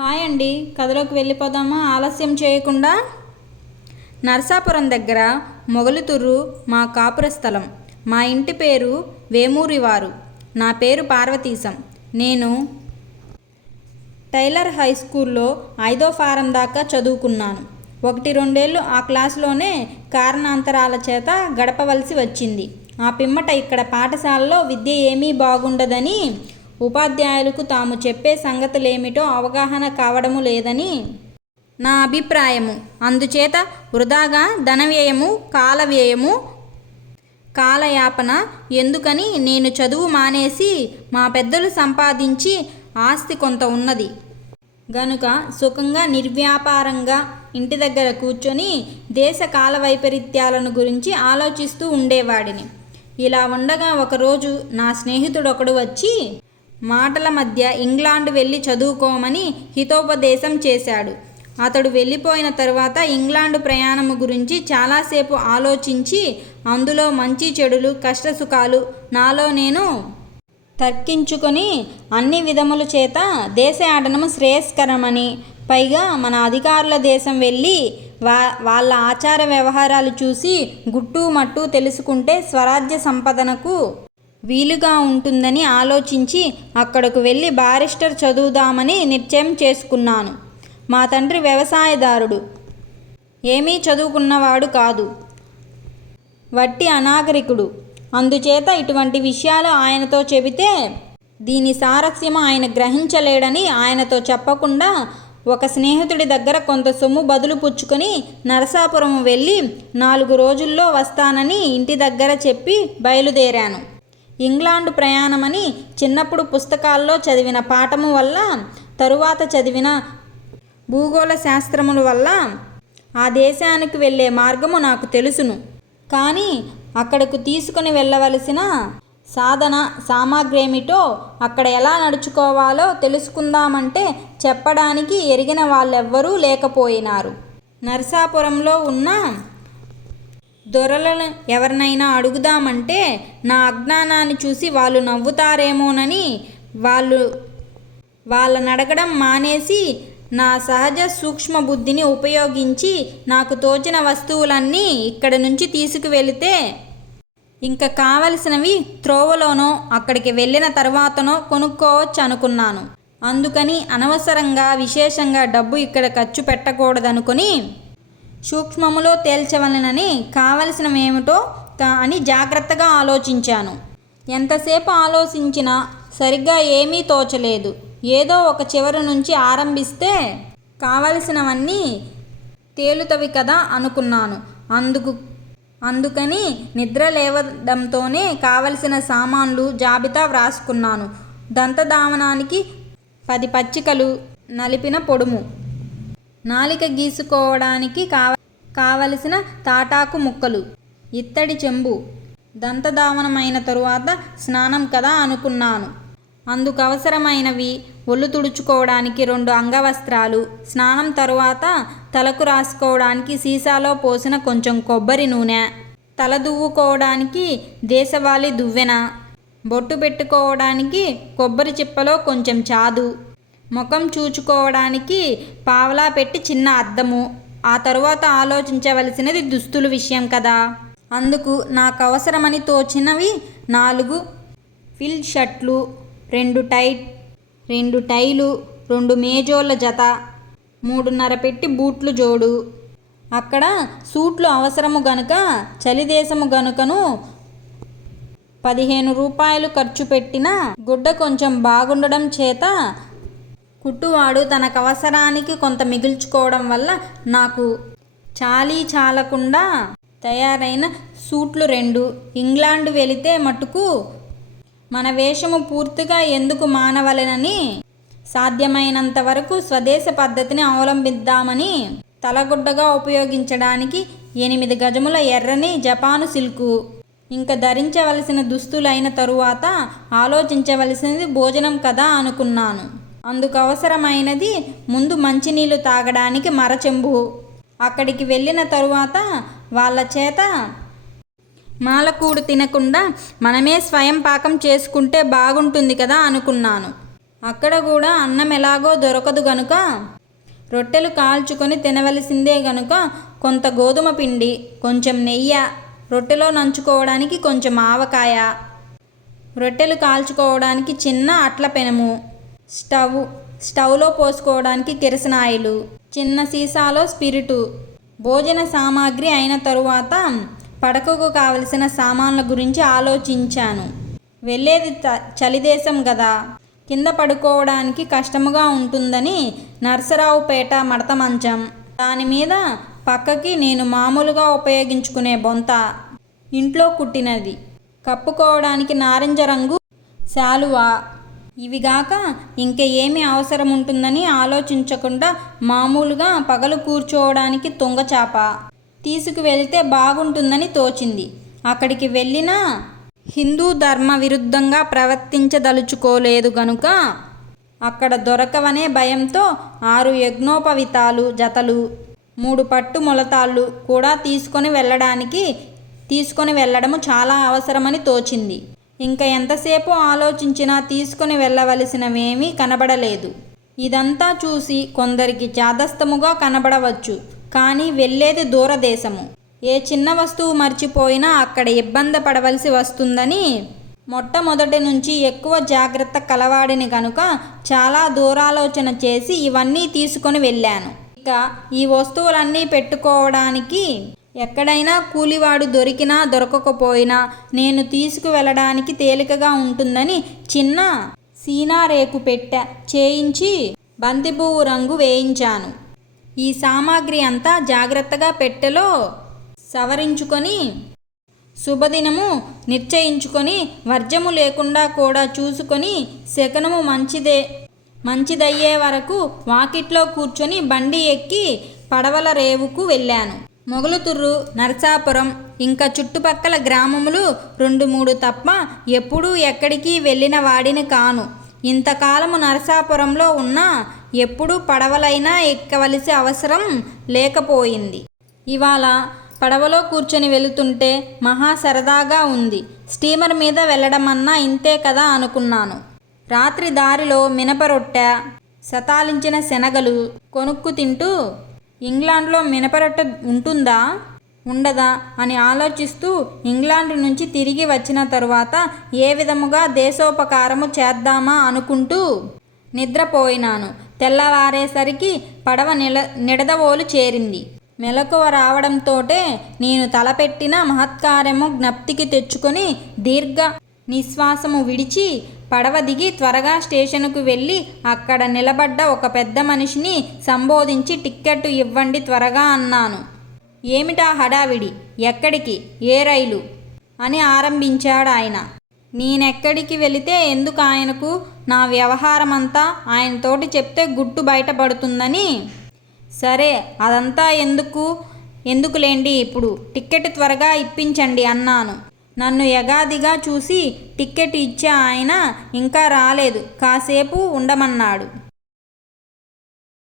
Hi అండి. కథలోకి వెళ్ళిపోదామా? ఆలస్యం చేయకుండా? నరసాపురం దగ్గర మొగలుతుర్రు మా కాపుర స్థలం. మా ఇంటి పేరు వేమూరివారు. నా పేరు పార్వతీశం. నేను టైలర్ హై స్కూల్లో ఐదో ఫారం దాకా చదువుకున్నాను. ఒకటి రెండేళ్ళు ఆ క్లాసులోనే కారణాంతరాల చేత గడపవలసి వచ్చింది. ఆ పిమ్మట ఇక్కడ పాఠశాలలో విద్య ఏమీ బాగుండదని ఉపాధ్యాయులకు తాము చెప్పే సంగతులేమిటో అవగాహన కావడము లేదని నా అభిప్రాయము. అందుచేత వృధాగా ధన వ్యయము కాల వ్యయము కాలయాపన ఎందుకని నేను చదువు మానేసి మా పెద్దలు సంపాదించి ఆస్తి కొంత ఉన్నది. గనుక సుఖంగా నిర్వ్యాపారంగా ఇంటి దగ్గర కూర్చొని దేశ కాల వైపరీత్యాలను గురించి ఆలోచిస్తూ ఉండేవాడిని. ఇలా ఉండగా ఒకరోజు నా స్నేహితుడొకడు వచ్చి మాటల మధ్య ఇంగ్లాండ్ వెళ్ళి చదువుకోమని హితోపదేశం చేశాడు. అతడు వెళ్ళిపోయిన తర్వాత ఇంగ్లాండ్ ప్రయాణము గురించి చాలాసేపు ఆలోచించి అందులో మంచి చెడులు కష్టసుఖాలు నాలో నేను తర్కించుకొని అన్ని విధముల చేత దేశ ఆడనము శ్రేయస్కరమని పైగా మన అధికారుల దేశం వెళ్ళి వా వాళ్ళ ఆచార వ్యవహారాలు చూసి గుట్టు మట్టు తెలుసుకుంటే స్వరాజ్య సంపదనకు వీలుగా ఉంటుందని ఆలోచించి అక్కడకు వెళ్ళి బారిస్టర్ చదువుదామని నిశ్చయం చేసుకున్నాను. మా తండ్రి వ్యవసాయదారుడు. ఏమీ చదువుకున్నవాడు కాదు. వట్టి అనాగరికుడు. అందుచేత ఇటువంటి విషయాలు ఆయనతో చెబితే దీని సారస్యము ఆయన గ్రహించలేడని ఆయనతో చెప్పకుండా ఒక స్నేహితుడి దగ్గర కొంత సొమ్ము బదులు పుచ్చుకొని నరసాపురం వెళ్ళి నాలుగు రోజుల్లో వస్తానని ఇంటి దగ్గర చెప్పి బయలుదేరాను. ఇంగ్లాండ్ ప్రయాణమని చిన్నప్పుడు పుస్తకాల్లో చదివిన పాఠము వల్ల తరువాత చదివిన భూగోళ శాస్త్రముల వల్ల ఆ దేశానికి వెళ్ళే మార్గము నాకు తెలుసును. కానీ అక్కడకు తీసుకుని వెళ్ళవలసిన సాధన సామాగ్రేమిటో అక్కడ ఎలా నడుచుకోవాలో తెలుసుకుందామంటే చెప్పడానికి ఎరిగిన వాళ్ళెవ్వరూ లేకపోయినారు. నర్సాపురంలో ఉన్న దొరలను ఎవరినైనా అడుగుదామంటే నా అజ్ఞానాన్ని చూసి వాళ్ళు నవ్వుతారేమోనని వాళ్ళు వాళ్ళని అడగడం మానేసి నా సహజ సూక్ష్మ బుద్ధిని ఉపయోగించి నాకు తోచిన వస్తువులన్నీ ఇక్కడ నుంచి తీసుకువెళితే ఇంకా కావలసినవి త్రోవలోనో అక్కడికి వెళ్ళిన తర్వాతనో కొనుక్కోవచ్చు అనుకున్నాను అందుకని అనవసరంగా విశేషంగా డబ్బు ఇక్కడ ఖర్చు పెట్టకూడదనుకొని సూక్ష్మములో తేల్చవలనని కావలసినవేమిటో తా- అని జాగ్రత్తగా ఆలోచించాను. ఎంతసేపు ఆలోచించినా సరిగ్గా ఏమీ తోచలేదు. ఏదో ఒక చివరి నుంచి ఆరంభిస్తే కావలసినవన్నీ తేలుతవి కదా అనుకున్నాను. అందుకు అందుకని నిద్ర లేవడంతోనే కావలసిన సామాన్లు జాబితా వ్రాసుకున్నాను. దంతధావనానికి పది పచ్చికలు నలిపిన పొడుము. నాలిక గీసుకోవడానికి కావ కావలసిన తాటాకు ముక్కలు. ఇత్తడి చెంబు. దంతధావనమైన తరువాత స్నానం కదా అనుకున్నాను. అందుకు అవసరమైనవి ఒళ్ళు తుడుచుకోవడానికి రెండు అంగవస్త్రాలు. స్నానం తరువాత తలకు రాసుకోవడానికి సీసాలో పోసిన కొంచెం కొబ్బరి నూనె. తల దువ్వుకోవడానికి దేశవాళీ దువ్వెన. బొట్టు పెట్టుకోవడానికి కొబ్బరి చిప్పలో కొంచెం చాదు. ముఖం చూచుకోవడానికి పావలా పెట్టి చిన్న అద్దము. ఆ తరువాత ఆలోచించవలసినది దుస్తుల విషయం కదా. అందుకు నాకు అవసరమని తోచినవి నాలుగు ఫిల్ షర్ట్లు రెండు టైట్ రెండు టైలు రెండు మేజోళ్ళ జత మూడున్నర పెట్టి బూట్లు జోడు. అక్కడ సూట్లు అవసరము గనుక చలిదేశము గనుకను పదిహేను రూపాయలు ఖర్చు పెట్టిన గుడ్డ కొంచెం బాగుండడం చేత కుట్టువాడు తనకు అవసరానికి కొంత మిగుల్చుకోవడం వల్ల నాకు చాలీ చాలకుండా తయారైన సూట్లు రెండు. ఇంగ్లాండ్ వెళితే మటుకు మన వేషము పూర్తిగా ఎందుకు మానవలెనని సాధ్యమైనంత వరకు స్వదేశ పద్ధతిని అవలంబిద్దామని తలగుడ్డగా ఉపయోగించడానికి ఎనిమిది గజముల ఎర్రని జపాను సిల్కు. ఇంకా ధరించవలసిన దుస్తులైన తరువాత ఆలోచించవలసినది భోజనం కదా అనుకున్నాను. అందుకు అవసరమైనది ముందు మంచినీళ్ళు తాగడానికి మరచెంబు. అక్కడికి వెళ్ళిన తరువాత వాళ్ళ చేత మాలకూడు తినకుండా మనమే స్వయం పాకం చేసుకుంటే బాగుంటుంది కదా అనుకున్నాను. అక్కడ కూడా అన్నం ఎలాగో దొరకదు గనుక రొట్టెలు కాల్చుకొని తినవలసిందే గనుక కొంత గోధుమ పిండి కొంచెం నెయ్యి రొట్టెలో నంచుకోవడానికి కొంచెం ఆవకాయ రొట్టెలు కాల్చుకోవడానికి చిన్న అట్ల పెనము. స్టవ్ స్టవ్లో పోసుకోవడానికి కిరసనాయిలు చిన్న సీసాలో స్పిరిటు భోజన సామాగ్రి అయిన తరువాత పడకకు కావలసిన సామాన్ల గురించి ఆలోచించాను. వెళ్ళేది చలిదేశం కదా కింద పడుకోవడానికి కష్టముగా ఉంటుందని నరసరావుపేట మడత మంచం. దాని మీద పక్కకి నేను మామూలుగా ఉపయోగించుకునే బొంత. ఇంట్లో కుట్టినది. కప్పుకోవడానికి నారింజ రంగు శాలువా. ఇవిగాక ఇంక ఏమి అవసరం ఉంటుందని ఆలోచించకుండా మామూలుగా పగలు కూర్చోవడానికి తొంగచాప. తీసుకువెళ్తే బాగుంటుందని తోచింది. అక్కడికి వెళ్ళినా హిందూ ధర్మ విరుద్ధంగా ప్రవర్తించదలుచుకోలేదు గనుక అక్కడ దొరకవనే భయంతో ఆరు యజ్ఞోపవితాలు జతలు మూడు పట్టు మొలతాళ్ళు కూడా తీసుకొని వెళ్ళడానికి తీసుకొని వెళ్ళడము చాలా అవసరమని తోచింది. ఇంకా ఎంతసేపు ఆలోచించినా తీసుకొని వెళ్ళవలసినవేమీ కనబడలేదు. ఇదంతా చూసి కొందరికి చాదస్తముగా కనబడవచ్చు కానీ వెళ్ళేది దూరదేశము. ఏ చిన్న వస్తువు మర్చిపోయినా అక్కడ ఇబ్బంది పడవలసి వస్తుందని మొట్టమొదటి నుంచి ఎక్కువ జాగ్రత్త కలవాడిని కనుక చాలా దూరాలోచన చేసి ఇవన్నీ తీసుకొని వెళ్ళాను. ఇక ఈ వస్తువులన్నీ పెట్టుకోవడానికి ఎక్కడైనా కూలివాడు దొరికినా దొరకకపోయినా నేను తీసుకువెళ్ళడానికి తేలికగా ఉంటుందని చిన్న సీనా రేకు పెట్టె చేయించి బంతిపువ్వు రంగు వేయించాను. ఈ సామాగ్రి అంతా జాగ్రత్తగా పెట్టెలో సవరించుకొని శుభదినము నిశ్చయించుకొని వర్జము లేకుండా కూడా చూసుకొని శకనము మంచిదే మంచిదయ్యే వరకు వాకిట్లో కూర్చొని బండి ఎక్కి పడవల రేవుకు వెళ్ళాను. మొగలుతుర్రు నరసాపురం. ఇంకా చుట్టుపక్కల గ్రామములు రెండు మూడు తప్ప ఎప్పుడూ ఎక్కడికి వెళ్ళిన వాడిని కాను. ఇంతకాలము నరసాపురంలో ఉన్నా ఎప్పుడూ పడవలైనా ఎక్కవలసి అవసరం లేకపోయింది. ఇవాళ పడవలో కూర్చొని వెళుతుంటే మహా సరదాగా ఉంది. స్టీమర్ మీద వెళ్ళడం అన్నా ఇంతే కదా అనుకున్నాను. రాత్రి దారిలో మినప రొట్టె సతాలించిన శనగలు కొనుక్కు తింటూ ఇంగ్లాండ్లో మినపరట్ట ఉంటుందా? ఉండదా అని ఆలోచిస్తూ ఇంగ్లాండ్ నుంచి తిరిగి వచ్చిన తరువాత ఏ విధముగా దేశోపకారము చేద్దామా అనుకుంటూ నిద్రపోయినాను. తెల్లవారేసరికి పడవ నిల నిడదవోలు చేరింది. మెలకువ రావడంతోటే నేను తలపెట్టిన మహత్కార్యము జ్ఞప్తికి తెచ్చుకొని దీర్ఘ నిశ్వాసము విడిచి పడవ దిగి త్వరగా స్టేషన్కు వెళ్ళి అక్కడ నిలబడ్డ ఒక పెద్ద మనిషిని సంబోధించి టిక్కెట్టు ఇవ్వండి త్వరగా అన్నాను. ఏమిటా హడావిడి? ఎక్కడికి? ఏ రైలు? అని ఆరంభించాడు ఆయన. నేనెక్కడికి వెళితే ఎందుకు ఆయనకు? నా వ్యవహారమంతా ఆయనతోటి చెప్తే గుట్టు బయటపడుతుందని. సరే అదంతా ఎందుకు? ఎందుకులేండి ఇప్పుడు? టిక్కెట్ త్వరగా ఇప్పించండి అన్నాను. నన్ను యగాదిగా చూసి టిక్కెట్ ఇచ్చే ఆయన ఇంకా రాలేదు. కాసేపు ఉండమన్నాడు.